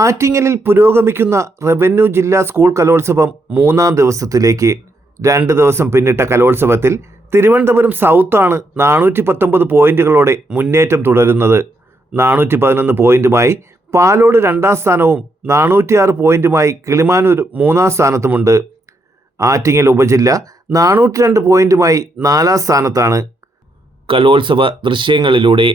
ആറ്റിങ്ങലിൽ പുരോഗമിക്കുന്ന റവന്യൂ ജില്ലാ സ്കൂൾ കലോത്സവം മൂന്നാം ദിവസത്തിലേക്ക്. രണ്ട് ദിവസം പിന്നിട്ട കലോത്സവത്തിൽ തിരുവനന്തപുരം സൗത്താണ് നാനൂറ്റി പത്തൊമ്പത് പോയിന്റുകളോടെ മുന്നേറ്റം തുടരുന്നത്. നാനൂറ്റി പതിനൊന്ന് പോയിന്റുമായി പാലോട് രണ്ടാം സ്ഥാനവും നാനൂറ്റിയാറ് പോയിന്റുമായി കിളിമാനൂർ മൂന്നാം സ്ഥാനത്തുമുണ്ട്. ആറ്റിങ്ങൽ ഉപജില്ല നാനൂറ്റി രണ്ട് പോയിന്റുമായി നാലാം സ്ഥാനത്താണ്. കലോത്സവ ദൃശ്യങ്ങളിലൂടെ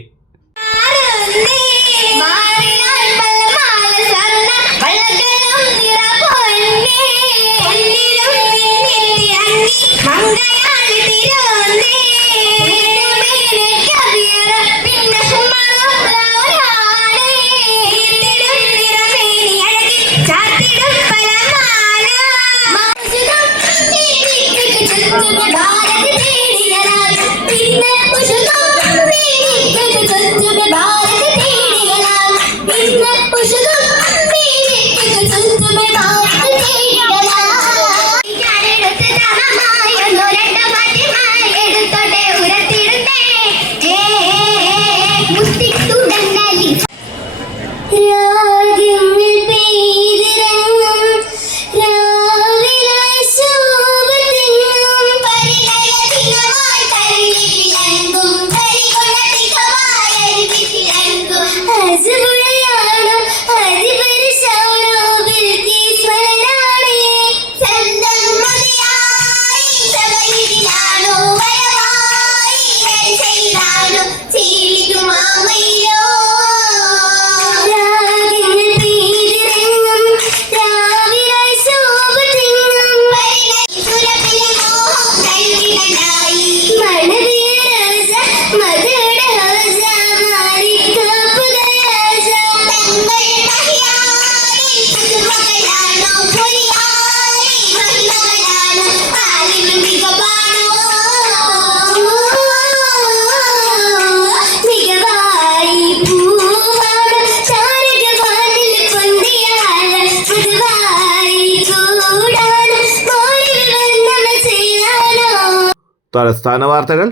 തലസ്ഥാന വാർത്തകൾ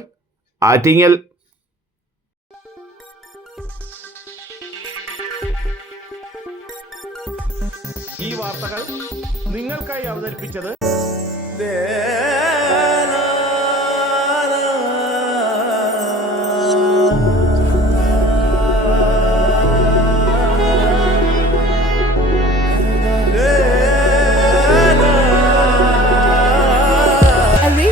ആറ്റിങ്ങൽ. ഈ വാർത്തകൾ നിങ്ങൾക്കായി അവതരിപ്പിച്ചത്